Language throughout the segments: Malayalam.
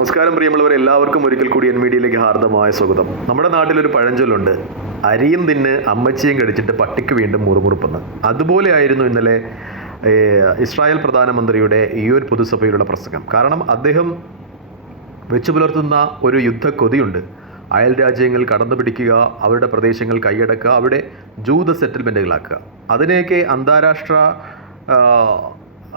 നമസ്കാരം പ്രിയമുള്ളവർ എല്ലാവർക്കും ഒരിക്കൽ കൂടി എൻ മീഡിയയിലേക്ക് ഹാർദമായ സ്വാഗതം. നമ്മുടെ നാട്ടിലൊരു പഴഞ്ചൊല്ലുണ്ട് അരിയും തിന്ന് അമ്മച്ചിയും കടിച്ചിട്ട് പട്ടിക്ക് വീണ്ടും മുറുമുറുപ്പെന്ന്. അതുപോലെ ആയിരുന്നു ഇന്നലെ ഇസ്രായേൽ പ്രധാനമന്ത്രിയുടെ ഈ ഒരു പൊതുസഭയിലുള്ള പ്രസംഗം. കാരണം അദ്ദേഹം വെച്ചു പുലർത്തുന്ന ഒരു യുദ്ധ കൊതിയുണ്ട് അയൽ രാജ്യങ്ങൾ കടന്നു പിടിക്കുക അവരുടെ പ്രദേശങ്ങൾ കൈയടക്കുക അവിടെ ജൂത സെറ്റിൽമെന്റുകളാക്കുക അതിനെയൊക്കെ അന്താരാഷ്ട്ര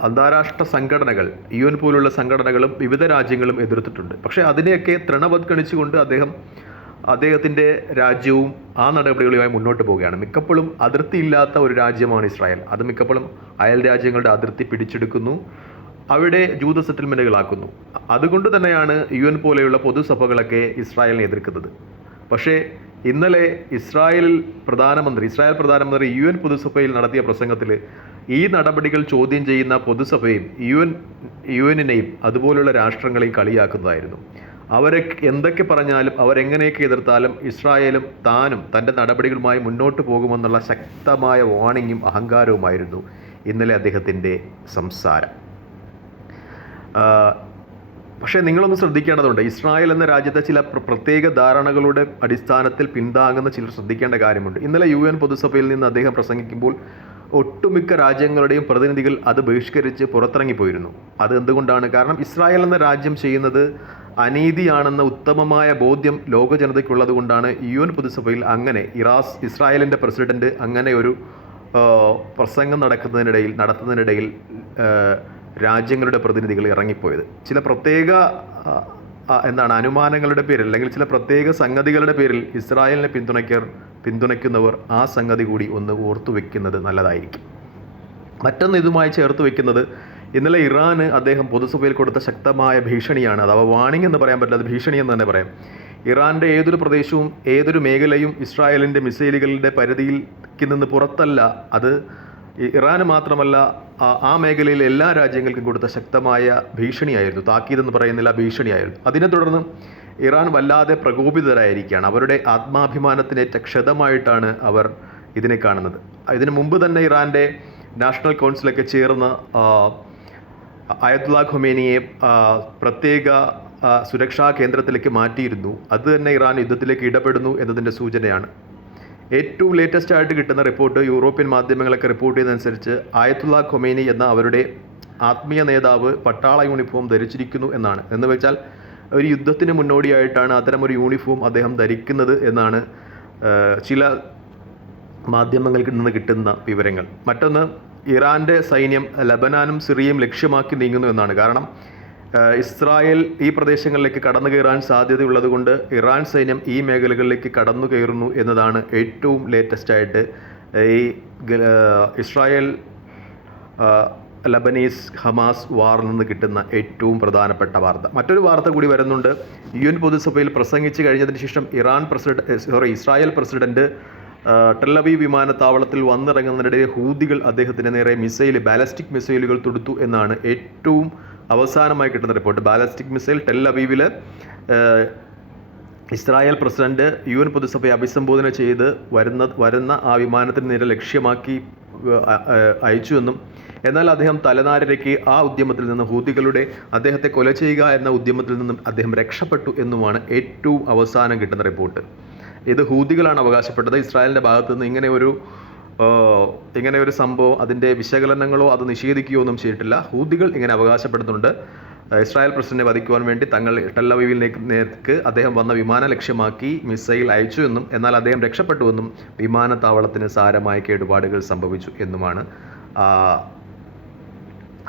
അന്താരാഷ്ട്ര സംഘടനകൾ യു എൻ പോലുള്ള സംഘടനകളും വിവിധ രാജ്യങ്ങളും എതിർത്തിട്ടുണ്ട്. പക്ഷേ അതിനെയൊക്കെ തൃണവത്കണിച്ചുകൊണ്ട് അദ്ദേഹം അദ്ദേഹത്തിന്റെ രാജ്യവും ആ നടപടികളുമായി മുന്നോട്ട് പോവുകയാണ്. മിക്കപ്പോഴും അതിർത്തിയില്ലാത്ത ഒരു രാജ്യമാണ് ഇസ്രായേൽ. അത് മിക്കപ്പോഴും അയൽ രാജ്യങ്ങളുടെ അതിർത്തി പിടിച്ചെടുക്കുന്നു അവിടെ ജൂത സെറ്റിൽമെന്റുകളാക്കുന്നു. അതുകൊണ്ട് തന്നെയാണ് യു എൻ പോലെയുള്ള പൊതുസഭകളൊക്കെ ഇസ്രായേലിനെ എതിർക്കുന്നത്. പക്ഷേ ഇന്നലെ ഇസ്രായേൽ പ്രധാനമന്ത്രി ഇസ്രായേൽ പ്രധാനമന്ത്രി യു എൻ പൊതുസഭയിൽ നടത്തിയ പ്രസംഗത്തിൽ ഈ നടപടികൾ ചോദ്യം ചെയ്യുന്ന പൊതുസഭയും യു എൻ യു എനിനെയും അതുപോലുള്ള രാഷ്ട്രങ്ങളെയും കളിയാക്കുന്നതായിരുന്നു. അവരെ എന്തൊക്കെ പറഞ്ഞാലും അവരെങ്ങനെയൊക്കെ എതിർത്താലും ഇസ്രായേലും താനും തന്റെ നടപടികളുമായി മുന്നോട്ട് പോകുമെന്നുള്ള ശക്തമായ വാണിങ്ങും അഹങ്കാരവുമായിരുന്നു ഇന്നലെ അദ്ദേഹത്തിന്റെ സംസാരം. പക്ഷേ നിങ്ങളൊന്ന് ശ്രദ്ധിക്കേണ്ടതുണ്ട് ഇസ്രായേൽ എന്ന രാജ്യത്തെ ചില പ്രത്യേക ധാരണകളുടെ അടിസ്ഥാനത്തിൽ പിന്താങ്ങുന്ന ചിലർ ശ്രദ്ധിക്കേണ്ട കാര്യമുണ്ട്. ഇന്നലെ യു എൻ പൊതുസഭയിൽ നിന്ന് അദ്ദേഹം പ്രസംഗിക്കുമ്പോൾ ഒട്ടുമിക്ക രാജ്യങ്ങളുടെയും പ്രതിനിധികൾ അത് ബഹിഷ്കരിച്ച് പുറത്തിറങ്ങിപ്പോയിരുന്നു. അത് എന്തുകൊണ്ടാണ്? കാരണം ഇസ്രായേൽ എന്ന രാജ്യം ചെയ്യുന്നത് അനീതിയാണെന്ന ഉത്തമമായ ബോധ്യം ലോക ജനതയ്ക്കുള്ളത് കൊണ്ടാണ് യു എൻ പൊതുസഭയിൽ അങ്ങനെ ഇറാസ് ഇസ്രായേലിന്റെ പ്രസിഡന്റ് അങ്ങനെ ഒരു പ്രസംഗം നടക്കുന്നതിനിടയിൽ നടത്തുന്നതിനിടയിൽ രാജ്യങ്ങളുടെ പ്രതിനിധികൾ ഇറങ്ങിപ്പോയത്. ചില പ്രത്യേക എന്താണ് അനുമാനങ്ങളുടെ പേരിൽ അല്ലെങ്കിൽ ചില പ്രത്യേക സംഗതികളുടെ പേരിൽ ഇസ്രായേലിനെ പിന്തുണയ്ക്കർ പിന്തുണയ്ക്കുന്നവർ ആ സംഗതി കൂടി ഒന്ന് ഓർത്തു വെക്കുന്നത് നല്ലതായിരിക്കും. മറ്റൊന്ന് ഇതുമായി ചേർത്ത് വെക്കുന്നത് ഇന്നലെ ഇറാന് അദ്ദേഹം പൊതുസഭയിൽ കൊടുത്ത ശക്തമായ ഭീഷണിയാണ്. അഥവാ വാണിംഗ് എന്ന് പറയാൻ പറ്റില്ല അത് ഭീഷണി എന്ന് തന്നെ പറയാം. ഇറാന്റെ ഏതൊരു പ്രദേശവും ഏതൊരു മേഖലയും ഇസ്രായേലിന്റെ മിസൈലുകളുടെ പരിധിയിൽ നിന്ന് പുറത്തല്ല. അത് ഇറാന് മാത്രമല്ല ആ- മേഖലയിൽ എല്ലാ രാജ്യങ്ങൾക്കും കൊടുത്ത ശക്തമായ ഭീഷണിയായിരുന്നു താക്കീതെന്ന് പറയുന്നില്ല ഭീഷണിയായിരുന്നു. അതിനെ തുടർന്ന് ഇറാൻ വല്ലാതെ പ്രകോപിതരായിരിക്കുകയാണ്. അവരുടെ ആത്മാഭിമാനത്തിനേറ്റ ക്ഷതമായിട്ടാണ് അവർ ഇതിനെ കാണുന്നത്. ഇതിനു മുമ്പ് തന്നെ ഇറാന്റെ നാഷണൽ കൗൺസിലൊക്കെ ചേർന്ന് അയത്തുള്ള ഖൊമേനിയെ പ്രത്യേക സുരക്ഷാ കേന്ദ്രത്തിലേക്ക് മാറ്റിയിരുന്നു. അത് തന്നെ ഇറാൻ യുദ്ധത്തിലേക്ക് ഇടപെടുന്നു എന്നതിന്റെ സൂചനയാണ്. ഏറ്റവും ലേറ്റസ്റ്റ് ആയിട്ട് കിട്ടുന്ന റിപ്പോർട്ട് യൂറോപ്യൻ മാധ്യമങ്ങളൊക്കെ റിപ്പോർട്ട് ചെയ്തതനുസരിച്ച് ആയത്തുള്ള ഖൊമേനി എന്ന അവരുടെ ആത്മീയ നേതാവ് പട്ടാള യൂണിഫോം ധരിച്ചിരിക്കുന്നു എന്നാണ്. എന്ന് വെച്ചാൽ ഒരു യുദ്ധത്തിന് മുന്നോടിയായിട്ടാണ് അത്തരം ഒരു യൂണിഫോം അദ്ദേഹം ധരിക്കുന്നത് എന്നാണ് ചില മാധ്യമങ്ങളിൽ നിന്ന് കിട്ടുന്ന വിവരങ്ങൾ. മറ്റൊന്ന് ഇറാന്റെ സൈന്യം ലബനാനും സിറിയയും ലക്ഷ്യമാക്കി നീങ്ങുന്നു എന്നാണ്. കാരണം ഇസ്രായേൽ ഈ പ്രദേശങ്ങളിലേക്ക് കടന്നു കയറാൻ സാധ്യതയുള്ളത് കൊണ്ട് ഇറാൻ സൈന്യം ഈ മേഖലകളിലേക്ക് കടന്നു കയറുന്നു എന്നതാണ് ഏറ്റവും ലേറ്റസ്റ്റ് ആയിട്ട് ഈ ഇസ്രായേൽ ലബനീസ് ഹമാസ് വാറിൽ നിന്ന് കിട്ടുന്ന ഏറ്റവും പ്രധാനപ്പെട്ട വാർത്ത. മറ്റൊരു വാർത്ത കൂടി വരുന്നുണ്ട്. യു എൻ പൊതുസഭയിൽ പ്രസംഗിച്ച് കഴിഞ്ഞതിന് ശേഷം Iran president sorry Israel president Tel Aviv വിമാനത്താവളത്തിൽ വന്നിറങ്ങുന്നതിനിടെ ഹൂതികൾ അദ്ദേഹത്തിന് നേരെ മിസൈൽ ബാലസ്റ്റിക് മിസൈലുകൾ തൊടുത്തു എന്നാണ് ഏറ്റവും അവസാനമായി കിട്ടുന്ന റിപ്പോർട്ട് ബാലസ്റ്റിക് മിസൈൽ ടെൽ അബീവിൽ ഇസ്രായേൽ പ്രസിഡന്റ് യു എൻ പൊതുസഭയെ അഭിസംബോധന ചെയ്ത് വരുന്ന വരുന്ന ആ വിമാനത്തിന് നേരെ ലക്ഷ്യമാക്കി അയച്ചുവെന്നും എന്നാൽ അദ്ദേഹം തലനാരിഴയ്ക്ക് ആ ഉദ്യമത്തിൽ നിന്ന് ഹൂതികളുടെ അദ്ദേഹത്തെ കൊല ചെയ്യുക എന്ന ഉദ്യമത്തിൽ നിന്നും അദ്ദേഹം രക്ഷപ്പെട്ടു എന്നുമാണ് ഏറ്റവും അവസാനം കിട്ടുന്ന റിപ്പോർട്ട് ഇത് ഹൂതികളാണ് അവകാശപ്പെട്ടത്. ഇസ്രായേലിന്റെ ഭാഗത്തുനിന്ന് ഇങ്ങനെ ഒരു ഇങ്ങനെ ഒരു സംഭവം അതിന്റെ വിശകലനങ്ങളോ അത് നിഷേധിക്കുകയോ ഒന്നും ചെയ്തിട്ടില്ല. ഹൂദികൾ ഇങ്ങനെ അവകാശപ്പെടുന്നുണ്ട്. ഇസ്രായേൽ പ്രസിഡന്റിനെ വധിക്കുവാൻ വേണ്ടി തങ്ങൾ ടെല്ലവീവിലേക്ക് നേർക്ക് അദ്ദേഹം വന്ന വിമാന ലക്ഷ്യമാക്കി മിസൈൽ അയച്ചു എന്നും എന്നാൽ അദ്ദേഹം രക്ഷപ്പെട്ടുവെന്നും വിമാനത്താവളത്തിന് സാരമായ കേടുപാടുകൾ സംഭവിച്ചു എന്നുമാണ്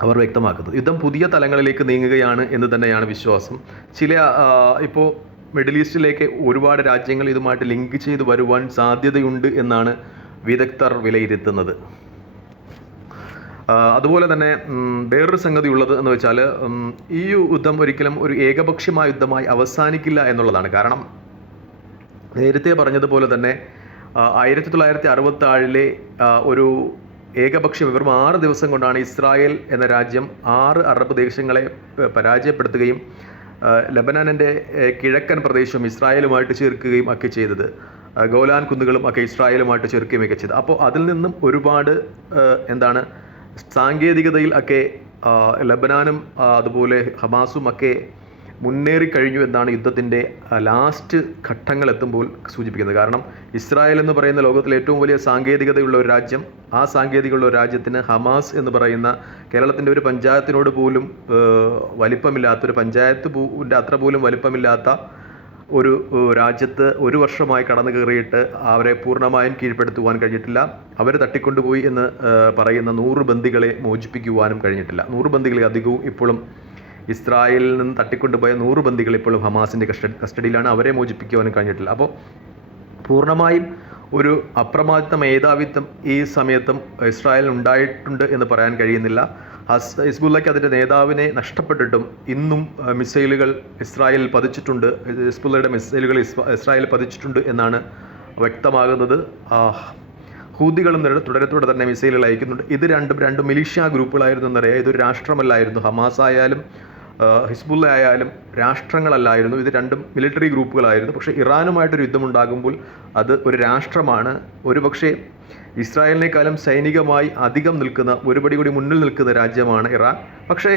അവർ വ്യക്തമാക്കുന്നത്. യുദ്ധം പുതിയ തലങ്ങളിലേക്ക് നീങ്ങുകയാണ് എന്ന് തന്നെയാണ് വിശ്വാസം. ചില ഇപ്പോൾ മിഡിൽ ഈസ്റ്റിലേക്ക് ഒരുപാട് രാജ്യങ്ങൾ ഇതുമായിട്ട് ലിങ്ക് ചെയ്ത് വരുവാൻ സാധ്യതയുണ്ട് എന്നാണ് വിദഗ്ധർ വിലയിരുത്തുന്നത്. അതുപോലെ തന്നെ വേറൊരു സംഗതി ഉള്ളത് എന്ന് വെച്ചാൽ ഈ യുദ്ധം ഒരിക്കലും ഒരു ഏകപക്ഷീയമായ യുദ്ധമായി അവസാനിക്കില്ല എന്നുള്ളതാണ്. കാരണം നേരത്തെ പറഞ്ഞതുപോലെ തന്നെ ആയിരത്തി തൊള്ളായിരത്തി അറുപത്തി ഒരു ഏകപക്ഷീയം വെറും ആറ് ദിവസം കൊണ്ടാണ് ഇസ്രായേൽ എന്ന രാജ്യം ആറ് അറബ് ദേശങ്ങളെ പരാജയപ്പെടുത്തുകയും ലബനാനിന്റെ കിഴക്കൻ പ്രദേശം ഇസ്രായേലുമായിട്ട് ചേർക്കുകയും ഒക്കെ ചെയ്തത്. ഗോലാൻ കുന്നുകളും ഒക്കെ ഇസ്രായേലുമായിട്ട് ചേർക്കുകയും ഒക്കെ ചെയ്തത് അപ്പോൾ അതിൽ നിന്നും ഒരുപാട് എന്താണ് സാങ്കേതികതയിൽ ഒക്കെ ലബനാനും അതുപോലെ ഹമാസും ഒക്കെ മുന്നേറിക്കഴിഞ്ഞു എന്നാണ് യുദ്ധത്തിന്റെ ലാസ്റ്റ് ഘട്ടങ്ങൾ എത്തുമ്പോൾ സൂചിപ്പിക്കുന്നത്. കാരണം ഇസ്രായേൽ എന്ന് പറയുന്ന ലോകത്തിലെ ഏറ്റവും വലിയ സാങ്കേതികതയുള്ള ഒരു രാജ്യം ആ സാങ്കേതികതയുള്ള ഒരു രാജ്യത്തിന് ഹമാസ് എന്ന് പറയുന്ന കേരളത്തിന്റെ ഒരു പഞ്ചായത്തിനോട് പോലും വലിപ്പമില്ലാത്ത ഒരു പഞ്ചായത്ത് അത്ര പോലും വലിപ്പമില്ലാത്ത ഒരു രാജ്യത്ത് ഒരു വർഷമായി കടന്നു കയറിയിട്ട് അവരെ പൂർണമായും കീഴ്പ്പെടുത്തുവാൻ കഴിഞ്ഞിട്ടില്ല. അവർ തട്ടിക്കൊണ്ടുപോയി എന്ന് പറയുന്ന നൂറ് ബന്ദികളെ മോചിപ്പിക്കുവാനും കഴിഞ്ഞിട്ടില്ല. നൂറ് ബന്ദികളെ അധികവും ഇപ്പോഴും ഇസ്രായേലിൽ നിന്ന് തട്ടിക്കൊണ്ടുപോയ നൂറ് ബന്ദികൾ ഇപ്പോഴും ഹമാസിന്റെ കസ്റ്റഡി കസ്റ്റഡിയിലാണ് അവരെ മോചിപ്പിക്കുവാനും കഴിഞ്ഞിട്ടില്ല. അപ്പോൾ പൂർണമായും ഒരു അപ്രമാദിത്വ മേധാവിത്വം ഈ സമയത്തും ഇസ്രായേലിന് ഉണ്ടായിട്ടുണ്ട് എന്ന് പറയാൻ കഴിയുന്നില്ല. ഹസ് ഹിസ്ബുല്ലയ്ക്ക് അതിന്റെ നേതാവിനെ നഷ്ടപ്പെട്ടിട്ടും ഇന്നും മിസൈലുകൾ ഇസ്രായേലിൽ പതിച്ചിട്ടുണ്ട്. ഹിസ്ബുല്ലയുടെ മിസൈലുകൾ ഇസ്രായേൽ പതിച്ചിട്ടുണ്ട് എന്നാണ് വ്യക്തമാകുന്നത്. ഹൂദികളും തുടരെ തുടരെ തന്നെ മിസൈലുകൾ അയക്കുന്നുണ്ട്. ഇത് രണ്ടും രണ്ട് മിലിഷ്യ ഗ്രൂപ്പുകളായിരുന്നു എന്നറിയാം. ഇതൊരു രാഷ്ട്രമല്ലായിരുന്നു. ഹമാസ് ആയാലും ഹിസ്ബുള്ള ആയാലും രാഷ്ട്രങ്ങളല്ലായിരുന്നു. ഇത് രണ്ടും മിലിറ്ററി ഗ്രൂപ്പുകളായിരുന്നു പക്ഷേ ഇറാനുമായിട്ടൊരു യുദ്ധമുണ്ടാകുമ്പോൾ അത് ഒരു രാഷ്ട്രമാണ്. ഒരു പക്ഷേ ഇസ്രായേലിനേക്കാളും സൈനികമായി അധികം നിൽക്കുന്ന ഒരുപടി കൂടി മുന്നിൽ നിൽക്കുന്ന രാജ്യമാണ് ഇറാൻ. പക്ഷേ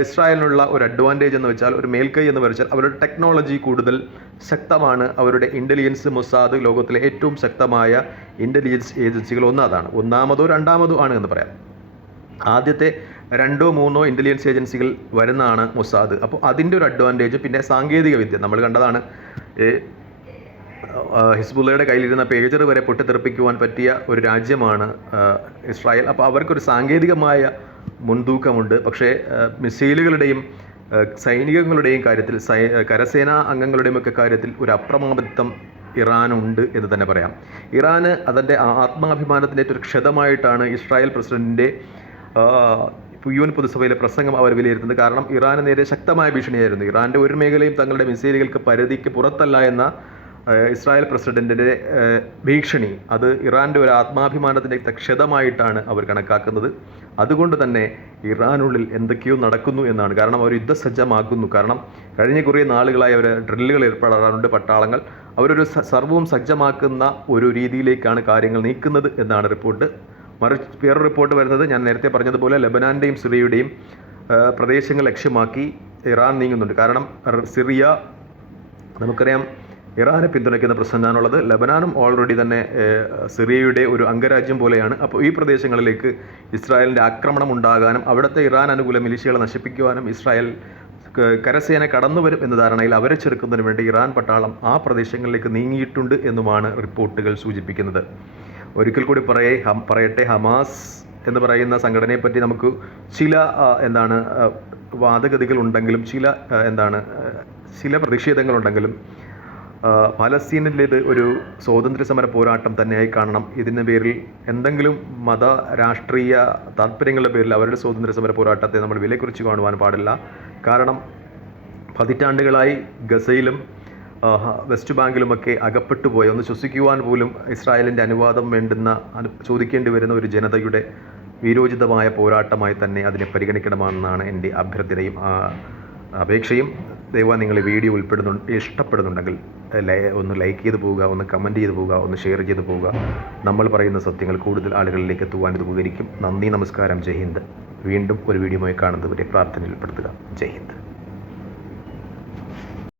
ഇസ്രായേലിനുള്ള ഒരു അഡ്വാന്റേജ് എന്ന് വെച്ചാൽ ഒരു മേൽക്കൈ എന്ന് വെച്ചാൽ അവരുടെ ടെക്നോളജി കൂടുതൽ ശക്തമാണ്. അവരുടെ ഇന്റലിജൻസ് മൊസാദ് ലോകത്തിലെ ഏറ്റവും ശക്തമായ ഇന്റലിജൻസ് ഏജൻസികൾ ഒന്നതാണ്. ഒന്നാമതോ രണ്ടാമതോ ആണ് എന്ന് പറയാം. ആദ്യത്തെ രണ്ടോ മൂന്നോ ഇന്റലിജൻസ് ഏജൻസികൾ വരുന്നതാണ് മൊസാദ്. അപ്പോൾ അതിന്റെ ഒരു അഡ്വാന്റേജ് പിന്നെ സാങ്കേതിക വിദ്യ. നമ്മൾ കണ്ടതാണ് ഹിസ്ബുള്ളയുടെ കയ്യിലിരുന്ന പേജർ വരെ പൊട്ടിത്തെറിപ്പിക്കുവാൻ പറ്റിയ ഒരു രാജ്യമാണ് ഇസ്രായേൽ. അപ്പോൾ അവർക്കൊരു സാങ്കേതികമായ മുൻതൂക്കമുണ്ട്. പക്ഷേ മിസൈലുകളുടെയും സൈനികങ്ങളുടെയും കാര്യത്തിൽ സൈ കരസേനാ അംഗങ്ങളുടെയും ഒക്കെ കാര്യത്തിൽ ഒരു അപ്രമാദിത്വം ഇറാനുണ്ട് എന്ന് തന്നെ പറയാം. ഇറാന് അതിന്റെ ആത്മാഭിമാനത്തിന്റെ ഒരു ക്ഷതമായിട്ടാണ് ഇസ്രായേൽ പ്രസിഡന്റിന്റെ യു എൻ പൊതുസഭയിലെ പ്രസംഗം അവർ വിലയിരുത്തുന്നത് കാരണം ഇറാന് നേരെ ശക്തമായ ഭീഷണിയായിരുന്നു. ഇറാന്റെ ഒരു മേഖലയും തങ്ങളുടെ മിസൈലുകൾക്ക് പരിധിക്ക് പുറത്തല്ല എന്ന ഇസ്രായേൽ പ്രസിഡന്റിന്റെ ഭീഷണി. അത് ഇറാന്റെ ഒരു ആത്മാഭിമാനത്തിന്റെ ക്ഷതമായിട്ടാണ് അവർ കണക്കാക്കുന്നത്. അതുകൊണ്ട് തന്നെ ഇറാനുള്ളിൽ എന്തൊക്കെയോ നടക്കുന്നു എന്നാണ്. കാരണം അവർ യുദ്ധസജ്ജമാക്കുന്നു. കാരണം കഴിഞ്ഞ കുറേ നാളുകളായി അവർ ഡ്രില്ലുകൾ ഏർപ്പെടാറുണ്ട് പട്ടാളങ്ങൾ. അവരൊരു സർവവും സജ്ജമാക്കുന്ന ഒരു രീതിയിലേക്കാണ് കാര്യങ്ങൾ നീക്കുന്നത് എന്നാണ് റിപ്പോർട്ട്. മറിച്ച് വേറൊരു റിപ്പോർട്ട് വരുന്നത് ഞാൻ നേരത്തെ പറഞ്ഞതുപോലെ ലബനാന്റെയും സിറിയയുടെയും പ്രദേശങ്ങൾ ലക്ഷ്യമാക്കി ഇറാൻ നീങ്ങുന്നുണ്ട്. കാരണം സിറിയ നമുക്കറിയാം ഇറാനെ പിന്തുണയ്ക്കുന്ന പ്രശ്നമാണുള്ളത്. ലബനാനും ഓൾറെഡി തന്നെ സിറിയയുടെ ഒരു അംഗരാജ്യം പോലെയാണ്. അപ്പോൾ ഈ പ്രദേശങ്ങളിലേക്ക് ഇസ്രായേലിന്റെ ആക്രമണം ഉണ്ടാകാനും അവിടുത്തെ ഇറാൻ അനുകൂല മിലിഷ്യകളെ നശിപ്പിക്കുവാനും ഇസ്രായേൽ കരസേന കടന്നു വരും എന്ന ധാരണയിൽ അവരെ ചെറുക്കുന്നതിന് വേണ്ടി ഇറാൻ പട്ടാളം ആ പ്രദേശങ്ങളിലേക്ക് നീങ്ങിയിട്ടുണ്ട് എന്നുമാണ് റിപ്പോർട്ടുകൾ സൂചിപ്പിക്കുന്നത്. ഒരിക്കൽ കൂടി പറയേ ഹം പറയട്ടെ ഹമാസ് എന്ന് പറയുന്ന സംഘടനയെ പറ്റി നമുക്ക് ചില എന്താണ് വാദഗതികൾ ഉണ്ടെങ്കിലും ചില എന്താണ് ചില പ്രതിഷേധങ്ങളുണ്ടെങ്കിലും പലസ്തീനിലേത് ഒരു സ്വാതന്ത്ര്യ സമര പോരാട്ടം തന്നെയായി കാണണം. ഇതിന്റെ പേരിൽ എന്തെങ്കിലും മത രാഷ്ട്രീയ താല്പര്യങ്ങളുടെ പേരിൽ അവരുടെ സ്വാതന്ത്ര്യ സമര പോരാട്ടത്തെ നമ്മൾ വിലക്കുറിച്ച് കാണുവാൻ പാടില്ല. കാരണം പതിറ്റാണ്ടുകളായി ഗസയിലും വെസ്റ്റ് ബാങ്കിലുമൊക്കെ അകപ്പെട്ടു പോയ. ഒന്ന് ശ്വസിക്കുവാൻ പോലും ഇസ്രായേലിന്റെ അനുവാദം വേണ്ടുന്ന ചോദിക്കേണ്ടി വരുന്ന ഒരു ജനതയുടെ വീരോചിതമായ പോരാട്ടമായി തന്നെ അതിനെ പരിഗണിക്കണമെന്നാണ് എന്റെ അഭ്യർത്ഥനയും അപേക്ഷയും. ദയവാ നിങ്ങൾ വീഡിയോ ഉൾപ്പെടുന്നു ഇഷ്ടപ്പെടുന്നുണ്ടെങ്കിൽ ഒന്ന് ലൈക്ക് ചെയ്ത് പോവുക ഒന്ന് കമന്റ് ചെയ്ത് പോവുക ഒന്ന് ഷെയർ ചെയ്ത് പോവുക. നമ്മൾ പറയുന്ന സത്യങ്ങൾ കൂടുതൽ ആളുകളിലേക്ക് എത്തുവാൻ ഇത് ഉപകരിക്കും. നന്ദി നമസ്കാരം ജയ് ഹിന്ദ്. വീണ്ടും ഒരു വീഡിയോയുമായി കാണുന്നവരെ പ്രാർത്ഥനയിൽ പെടുത്തുക ജയ് ഹിന്ദ്.